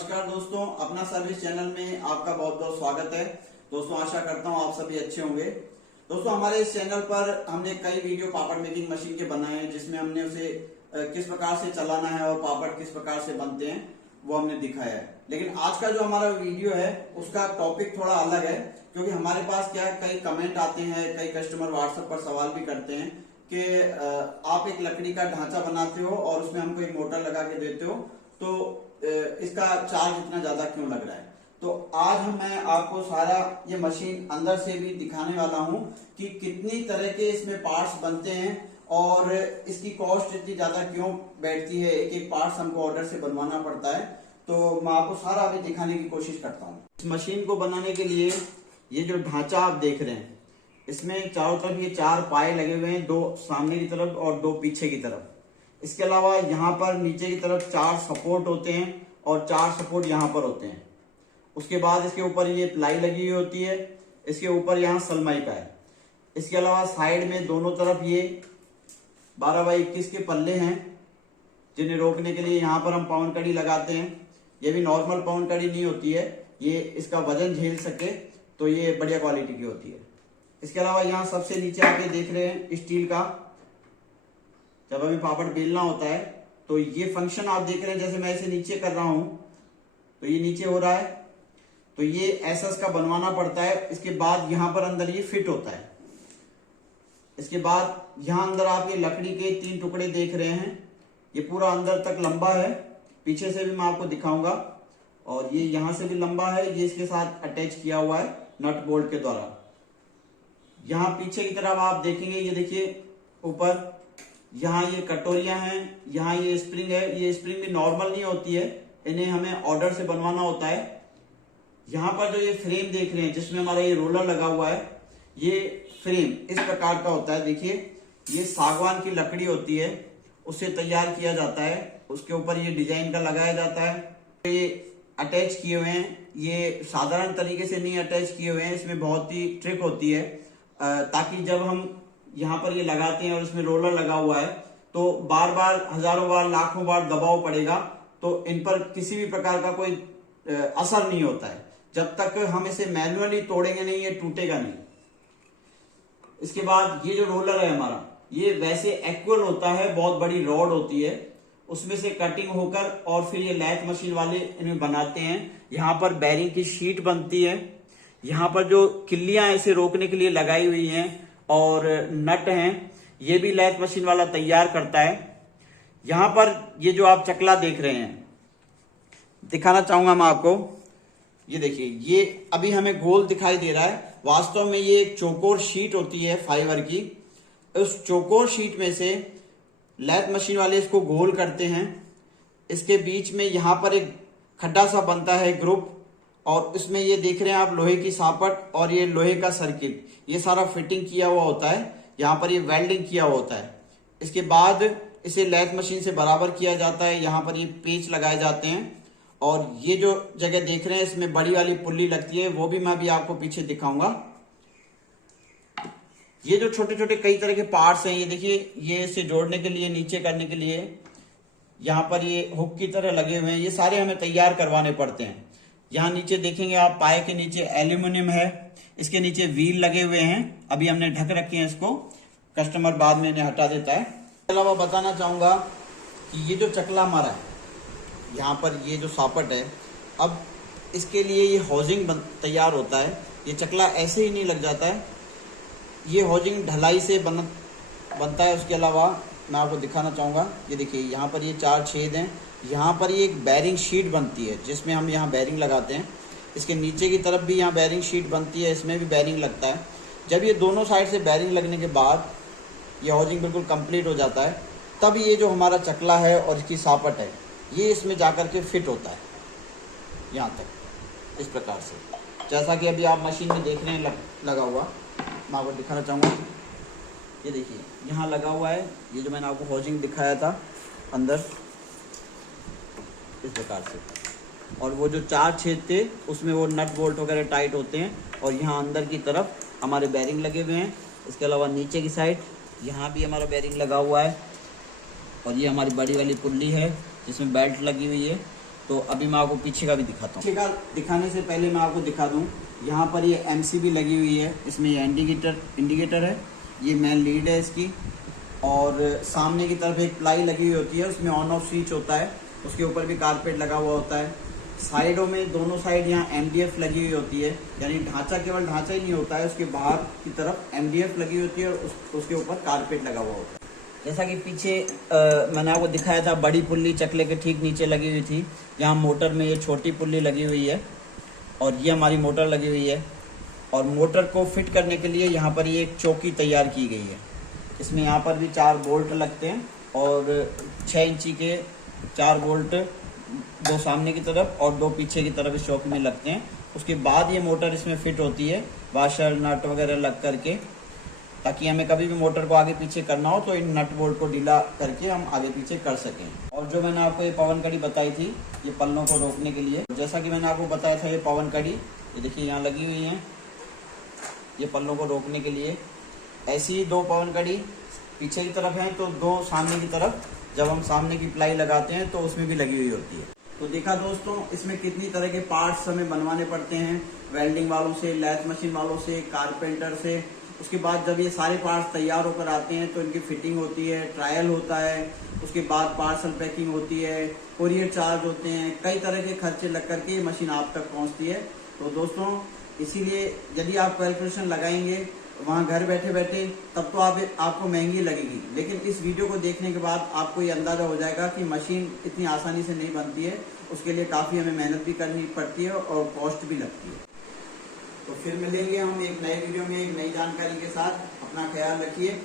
नमस्कार दोस्तों, अपना सर्विस चैनल में आपका बहुत बहुत स्वागत है। दोस्तों आशा करता हूँ आप सभी अच्छे होंगे। दोस्तों हमारे इस चैनल पर हमने कई वीडियो पापड़ मेकिंग मशीन के बनाए हैं, जिसमें हमने उसे किस प्रकार से चलाना है और पापड़ किस प्रकार से बनते हैं वो हमने दिखाया है। लेकिन आज का जो हमारा वीडियो है उसका टॉपिक थोड़ा अलग है, क्योंकि हमारे पास क्या है, कई कमेंट आते हैं, कई कस्टमर व्हाट्सएप पर सवाल भी करते हैं कि आप एक लकड़ी का ढांचा बनाते हो और उसमें हमको एक मोटर लगा के देते हो, तो इसका चार्ज इतना ज्यादा क्यों लग रहा है। तो आज मैं आपको सारा ये मशीन अंदर से भी दिखाने वाला हूं कि कितनी तरह के इसमें पार्ट्स बनते हैं और इसकी कॉस्ट इतनी ज्यादा क्यों बैठती है। एक एक पार्ट्स हमको ऑर्डर से बनवाना पड़ता है, तो मैं आपको सारा अभी दिखाने की कोशिश करता हूँ। इस मशीन को बनाने के लिए ये जो ढांचा आप देख रहे हैं, इसमें चारों तरफ ये 4 पाए लगे हुए हैं, 2 सामने की तरफ और 2 पीछे की तरफ। इसके अलावा यहाँ पर नीचे की तरफ 4 सपोर्ट होते हैं और 4 सपोर्ट यहाँ पर होते हैं। उसके बाद इसके ऊपर ये प्लाई लगी हुई होती है, इसके ऊपर यहाँ सलमाइका है। इसके अलावा साइड में दोनों तरफ ये 12x21 के पल्ले हैं, जिन्हें रोकने के लिए यहाँ पर हम पाउंड कड़ी लगाते हैं। ये भी नॉर्मल पाउंड कड़ी नहीं होती है, ये इसका वजन झेल सके तो ये बढ़िया क्वालिटी की होती है। इसके अलावा यहाँ सबसे नीचे आके देख रहे हैं स्टील का, जब हमें पापड़ बेलना होता है तो ये फंक्शन आप देख रहे हैं। जैसे मैं इसे नीचे कर रहा हूं तो ये नीचे हो रहा है, तो ये एसएस का बनवाना पड़ता है। इसके बाद यहां पर अंदर ये फिट होता है। इसके बाद यहां अंदर आप ये लकड़ी के 3 टुकड़े देख रहे हैं, ये पूरा अंदर तक लंबा है। पीछे से भी मैं आपको दिखाऊंगा, और ये यहां से भी लंबा है। ये इसके साथ अटैच किया हुआ है नट बोल्ट के द्वारा। यहाँ पीछे की तरफ आप देखेंगे, ये देखिए ऊपर यहाँ ये कटोरियां हैं, यहाँ ये स्प्रिंग है। ये स्प्रिंग भी नॉर्मल नहीं होती है, इन्हें हमें ऑर्डर से बनवाना होता है। यहाँ पर जो ये फ्रेम देख रहे हैं, जिसमें हमारा ये रोलर लगा हुआ है, ये फ्रेम इस प्रकार का होता है। देखिए ये सागवान की लकड़ी होती है, उससे तैयार किया जाता है। उसके ऊपर ये डिजाइन का लगाया जाता है। ये अटैच किए हुए हैं, ये साधारण तरीके से नहीं अटैच किए हुए हैं, इसमें बहुत ही ट्रिक होती है, ताकि जब हम यहाँ पर ये लगाते हैं और इसमें रोलर लगा हुआ है तो बार बार, हजारों बार, लाखों बार दबाव पड़ेगा, तो इन पर किसी भी प्रकार का कोई असर नहीं होता है। जब तक हम इसे मैन्युअली तोड़ेंगे नहीं, ये टूटेगा नहीं। इसके बाद ये जो रोलर है हमारा, ये वैसे एक्वल होता है, बहुत बड़ी रॉड होती है, उसमें से कटिंग होकर और फिर ये लैथ मशीन वाले इन्हें बनाते हैं। यहाँ पर बैरिंग की शीट बनती है। यहाँ पर जो किल्लियां इसे रोकने के लिए लगाई हुई हैं और नट हैं, ये भी लैथ मशीन वाला तैयार करता है। यहां पर ये जो आप चकला देख रहे हैं, दिखाना चाहूंगा मैं आपको। ये देखिए, ये अभी हमें गोल दिखाई दे रहा है, वास्तव में ये एक चौकोर शीट होती है फाइबर की। उस चौकोर शीट में से लैथ मशीन वाले इसको गोल करते हैं। इसके बीच में यहां पर एक खड्डा सा बनता है ग्रुप, और इसमें ये देख रहे हैं आप लोहे की सापट और ये लोहे का सर्किट, ये सारा फिटिंग किया हुआ होता है। यहाँ पर ये वेल्डिंग किया हुआ होता है। इसके बाद इसे लैथ मशीन से बराबर किया जाता है। यहाँ पर ये पेच लगाए जाते हैं, और ये जो जगह देख रहे हैं इसमें बड़ी वाली पुल्ली लगती है, वो भी मैं अभी आपको पीछे दिखाऊंगा। ये जो छोटे छोटे कई तरह के पार्ट्स हैं, ये देखिए, ये इसे जोड़ने के लिए, नीचे करने के लिए यहाँ पर ये हुक की तरह लगे हुए हैं। ये सारे हमें तैयार करवाने पड़ते हैं। यहाँ नीचे देखेंगे आप, पाए के नीचे एल्यूमिनियम है, इसके नीचे व्हील लगे हुए हैं। अभी हमने ढक रखे हैं इसको, कस्टमर बाद में इन्हें हटा देता है। इसके अलावा बताना चाहूंगा कि ये जो चकला हमारा है, यहाँ पर ये जो सापट है, अब इसके लिए ये हाउसिंग तैयार होता है। ये चकला ऐसे ही नहीं लग जाता है, ये हाउसिंग ढलाई से बनता है। उसके अलावा मैं आपको दिखाना चाहूंगा, ये देखिए, यहाँ पर ये 4 छेद हैं। यहाँ पर ये एक बैरिंग शीट बनती है, जिसमें हम यहाँ बैरिंग लगाते हैं। इसके नीचे की तरफ भी यहाँ बैरिंग शीट बनती है, इसमें भी बैरिंग लगता है। जब ये दोनों साइड से बैरिंग लगने के बाद ये हाउसिंग बिल्कुल कंप्लीट हो जाता है, तब ये जो हमारा चकला है और इसकी सापट है, ये इसमें जाकर के फिट होता है यहाँ तक, इस प्रकार से। जैसा कि अभी आप मशीन में देख रहे हैं लगा हुआ, मैं आपको दिखाना चाहूँगा। ये देखिए, यहाँ लगा हुआ है, ये जो मैंने आपको हाउसिंग दिखाया था अंदर, इस प्रकार से। और वो जो 4 छेद थे उसमें वो नट बोल्ट वगैरह टाइट होते हैं, और यहाँ अंदर की तरफ हमारे बैरिंग लगे हुए हैं। इसके अलावा नीचे की साइड यहाँ भी हमारा बैरिंग लगा हुआ है, और ये हमारी बड़ी वाली पुल्ली है जिसमें बेल्ट लगी हुई है। तो अभी मैं आपको पीछे का भी दिखाता हूँ। पीछे का दिखाने से पहले मैं आपको दिखा दूँ, यहाँ पर ये MCB लगी हुई है, इसमें ये इंडिकेटर है, ये मेन लीड है इसकी, और सामने की तरफ एक प्लाई लगी हुई होती है, उसमें ऑन ऑफ स्विच होता है, उसके ऊपर भी कारपेट लगा हुआ होता है। साइडों में दोनों साइड यहाँ MDF लगी हुई होती है, यानी ढांचा केवल ढांचा ही नहीं होता है, उसके बाहर की तरफ MDF लगी होती है और उसके ऊपर कारपेट लगा हुआ होता है। जैसा कि पीछे मैंने आपको दिखाया था, बड़ी पुल्ली चकले के ठीक नीचे लगी हुई थी, यहाँ मोटर में ये छोटी पुल्ली लगी हुई है और ये हमारी मोटर लगी हुई है। और मोटर को फिट करने के लिए यहाँ पर ये एक चौकी तैयार की गई है, इसमें यहाँ पर भी 4 बोल्ट लगते हैं और 6 इंची के 4 बोल्ट 2 सामने की तरफ और 2 पीछे की तरफ इस चौकी में लगते हैं। उसके बाद ये मोटर इसमें फिट होती है, वाशर नट वगैरह लग करके, ताकि हमें कभी भी मोटर को आगे पीछे करना हो तो इन नट बोल्ट को ढीला करके हम आगे पीछे कर सकें। और जो मैंने आपको ये पवन कड़ी बताई थी, ये पल्लों को रोकने के लिए, जैसा कि मैंने आपको बताया था, ये पवन कड़ी ये देखिए यहाँ लगी हुई है, ये पल्लों को रोकने के लिए। ऐसी ही 2 पवन कड़ी पीछे की तरफ हैं, तो 2 सामने की तरफ जब हम सामने की प्लाई लगाते हैं तो उसमें भी लगी हुई होती है। तो देखा दोस्तों, इसमें कितनी तरह के पार्ट्स हमें बनवाने पड़ते हैं, वेल्डिंग वालों से, लैथ मशीन वालों से, कारपेंटर से। उसके बाद जब ये सारे पार्ट्स तैयार होकर आते हैं तो इनकी फिटिंग होती है, ट्रायल होता है, उसके बाद पार्सल पैकिंग होती है, कोरियर चार्ज होते हैं, कई तरह के खर्चे लग करके ये मशीन आप तक पहुंचती है। तो दोस्तों, इसीलिए यदि आप कैलकुलेशन लगाएंगे वहाँ घर बैठे बैठे, तब तो आपको महंगी लगेगी, लेकिन इस वीडियो को देखने के बाद आपको ये अंदाजा हो जाएगा कि मशीन इतनी आसानी से नहीं बनती है, उसके लिए काफ़ी हमें मेहनत भी करनी पड़ती है और कॉस्ट भी लगती है। तो फिर मिलेंगे हम एक नए वीडियो में एक नई जानकारी के साथ। अपना ख्याल रखिए।